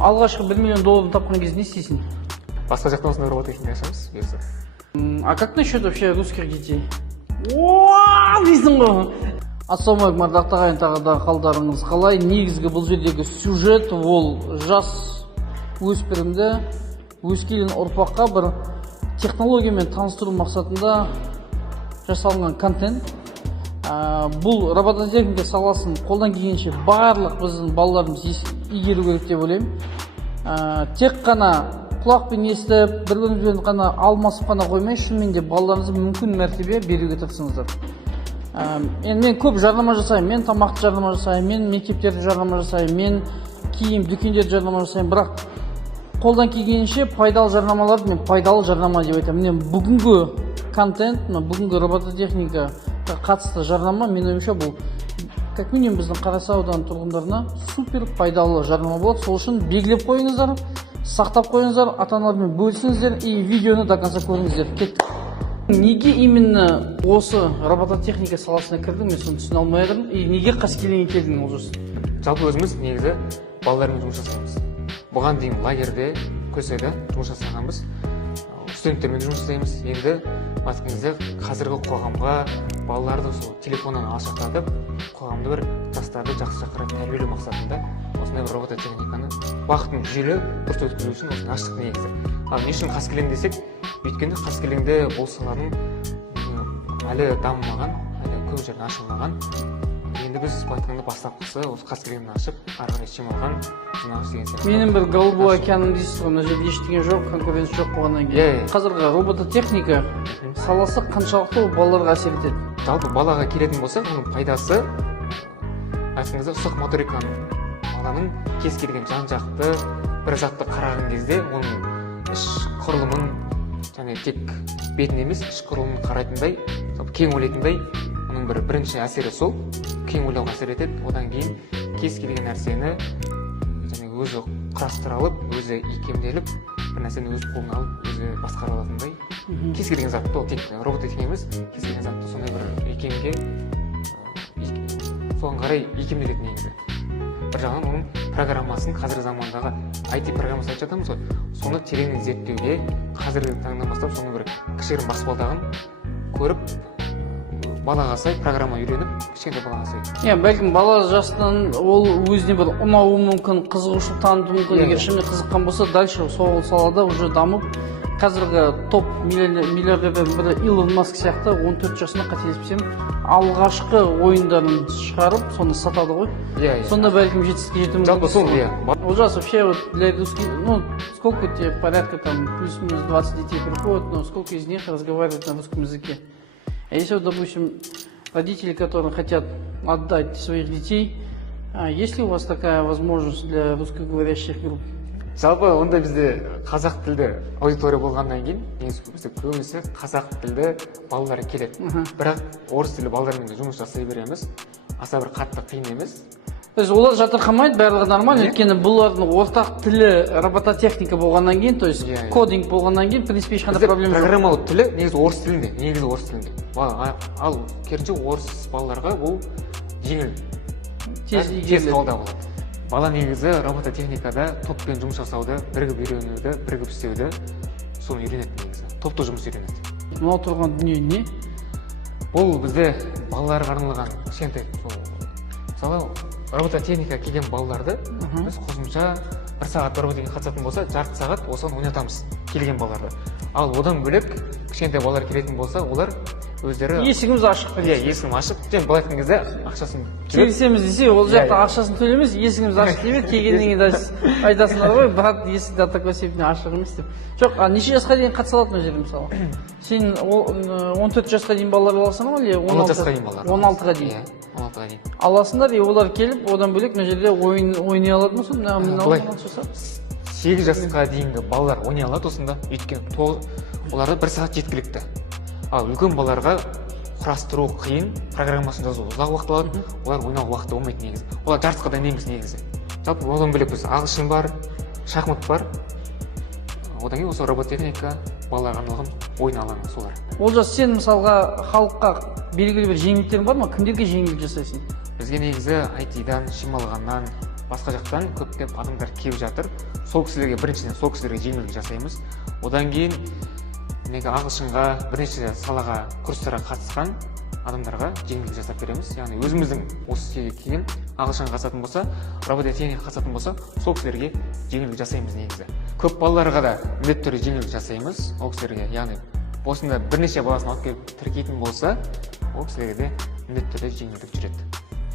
Алғашқы 1 миллион долларын тапқан кезде не істейсің? Басқа жақтан осындай робототехника ашамыз бұйырса. А как насчет вообще русских детей? Уау, дейсің ғой. Ассалаумағалейкум ардақты ағайын, тағы да қалдарыңыз қалай? Негізгі бұл жердегі сюжет ол жас өспірімді өскелең ұрпаққа бір технологиямен таныстыру мақсатында жасалынған контент. Бұл робототехника саласын қолдан келгенше барлық біздің балаларымыз игеру керек деп ойлаймын. Тек қана құлақпен естіп, бір-бірімізбен қана алмасып қана қоймай, шынымен де балаларыңызға мүмкін мәртебе беруге тырысыңыздар. Мен көп жарнама жасаймын, мен тамақты жарнама жасаймын, мен мектептерді жарнама жасаймын, мен киім дүкендерді жарнама жасаймын, бірақ қолдан келгенше пайдалы жарнамаларды мен пайдалы жарнама деп айтамын. Мен бүгінгі контент, бүгінгі робототехника қатысты жарнама, мен ойымша бұл как минимум біздің Қарасай ауданы тұрғындарына супер пайдалы жарнама болады. Сол үшін белгілеп қойыңыздар, сақтап қойыңыздар, ата-аналармен бөлісіңіздер и видеоны до конца көріңіздер. Кеттік. Неге именно осы робототехника саласына кірдің, мен соны түсіне алмай жатырмын. И неге қаскелеңге келдің Олжас? Жалпы өзіміз негізі балалармен жұмыс жасаймыз. Бұған дейін лагерде, Көсайда жұмыс жасағанбыз. Студенттермен жұмыс жасаймыз. Енді басқаңызда қазіргі қоғамға балаларды сол телефоннан алшақтатып, қоғамды бір жастарды жақсы шақырып тәрбиелеу мақсатында осындай бір робототехниканы уақытын жүйелі дұрыс өткізу үшін осыны аштық негізі. Ал не үшін қаскелең десек, өйткені қаскелеңде бұл саланың әлі дамымаған, әлі көп жерде ашылмаған. Енді біз айтқанда бастапқысы осы қаскелеңді ашып, ары қарай шемалған жиналыс деген сияқты. Менің бір голубой океаным дейсіз ғой, мына жерде ештеңе жоқ, конкуренция жоқ болғаннан кейін. Қазіргі робототехника саласы қаншалықты балаларға әсер етеді? Жалпы балаға келетін болса, оның пайдасы айтқанда ұсақ моториканың баланың кез келген жан-жақты бір затты қараған кезде оның іш құрылымын және тек бетін емес, іш құрылымын қарайтындай, кең ойлайтындай, оның бірінші әсері сол, кең ойлауға әсер етеді. Одан кейін кез келген нәрсені және өзі құрастыра алып, өзі икемделіп, бір нәрсені өз қолына алып, өзі басқара алатындай. Кез келген затты, ол тек робототехника емес, кез келген затты сондай бір икемге, соған қарай икемделеді негізі. Бір жағынан оның программасын қазіргі замандағы IT программасын айтып жатамыз ғой, соны тереңнен зерттеуге, қазіргі таңнан бастап соны бір кішігірім баспалдағын көріп, балаға сай программа үйреніп, кішкентай балаға сай. Бәлкім бала жастан ол өзіне бір ұнауы мүмкін, қызығушылық танытуы мүмкін, егер шынымен қызыққан болса, дальше сол салада уже дамып, қазіргі топ миллиардердің бірі Илон Маск сияқты 14 жасында қателеспесем, алғашқы ойындарын шығарып, соны сатады ғой. Сонда бәлкім жетістікке жетуі мүмкін. Жалпы сол, Олжас, вообще вот для русских, сколько тебе порядка там плюс-минус 20 детей приходят, но сколько из них разговаривают на русском языке? А если вот, допустим, родители, которые хотят отдать своих детей, есть ли у вас такая возможность для русскоговорящих групп? Жалпы онда бізде қазақ тілді аудитория болғаннан кейін, көбісі қазақ тілді балалар келеді. Бірақ орыс тілді балалармен жұмыс жасай береміз. Аса бір қатты қиын емес. То есть олар жатырқамайды, барлығы нормально, өйткені бұлардың ортақ тілі робототехника болғаннан кейін, то есть кодинг болғаннан кейін, в принципе, ешқандай проблема жоқ. Программалау тілі негізі орыс тілінде. Ал керісінше орыс балаларға бұл жеңіл, тез қабылдау болады. Бала негізі робототехникада топпен жұмыс жасауды, бірігіп үйренуді, бірігіп істеуді, соны үйренеді негізі. Топты жұмыс үйренеді. Мынау тұрған дүние не? Бұл бізде балаларға арналған кішкентай. Мысалы, робототехника келген балаларды біз қосымша 1 сағат робототехника қатысатын болса, жарты сағат осыған ойнатамыз келген балаларды. Ал одан бөлек кішкентай балалар келетін болса, олар өздері есігіміз ашық. Есігім ашық. Былай айтқан кезде ақшасын келісеміз десе, ол жақта ақшасын төлемес, есігіміз ашық демек, келгеннен кейін айтасыңдар ғой, брат, есік до такой степени ашық емес деп. Жоқ, неше жасқа дейін қатыса алады мына жерде мысалы? Сен 14 жасқа дейін балалар аласың ғой, 16 жасқа дейін балалар. 16-ға дейін. 16-ға дейін. Аласыңдар, олар келіп, одан бөлек мына жерде ойнай алады ма сонда? Былай, 8 жасқа дейінгі балалар ойнай алады осында, өйткені оларға 1 сағат жеткілікті. Ал үлкен балаларға құрастыру қиын, программасын жазу ұзақ уақыт алады, олар ойнауға уақыты болмайды негізі. Олар жартысқа дайындаймыз негізі. Жалпы одан бөлек біз ағылшын бар, шахмат бар. Одан кейін осы робототехника балаларға арналған ойын алаңы солар. Олжас, сен мысалға халыққа белгілі бір жеңілдіктерің бар ма? Кімдерге жеңілдік жасайсың? Бізге негізі IT-дан, шималғаннан, басқа жақтан көптеп адамдар келіп жатыр. Сол кісілерге біріншіден сол кісілерге жеңілдік жасаймыз. Одан кейін ағылшынға бірнеше салаға курстарға қатысқан адамдарға жеңілдік жасап береміз. Яғни өзіміздің осы жерге келген ағылшынға қатысатын болса, робототехника қатысатын болса, сол кісілерге жеңілдік жасаймыз негізі. Көп балаларға да міндетті түрде жеңілдік жасаймыз ол кісілерге. Яғни осында бірнеше баласын алып келіп тіркейтін болса, ол кісілерге де міндетті түрде жеңілдік жүреді.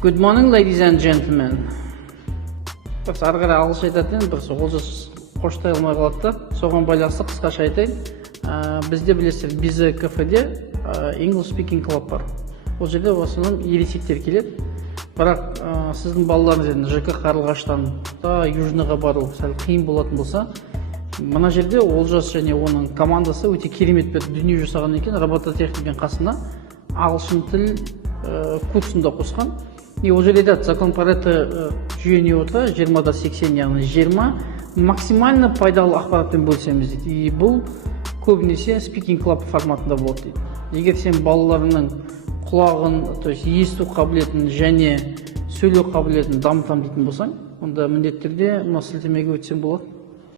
Good morning, ladies and gentlemen. Бір ары қарай ағылшын айтатын, бір Олжас қоштай алмай қалады да. Соған байланысты қысқаша айтайын. Бізде білесіздер, бізде кафеде English speaking club бар. Ол жерде в основном ересектер келеді. Бірақ сіздің балаларыңыз ЖК Қарлығаштан Южныға бару сәл қиын болатын болса, мына жерде Олжас және оның командасы өте керемет бір дүние жасаған екен. Робототехниканың қасына ағылшын тіл курсында қосқан. Ол жерде айтады, закон Парето жүйені отыра 20-80, яғни 20 максимально пайдалы ақпаратпен бөлісеміз дейді. И бұл көбінесе speaking club форматында болады дейді. Егер сен балаларының құлағын, то есть есту қабілетін және сөйлеу қабілетін дамытам дейтін болсаң, онда міндетті түрде мына сілтемеге өтсең болады.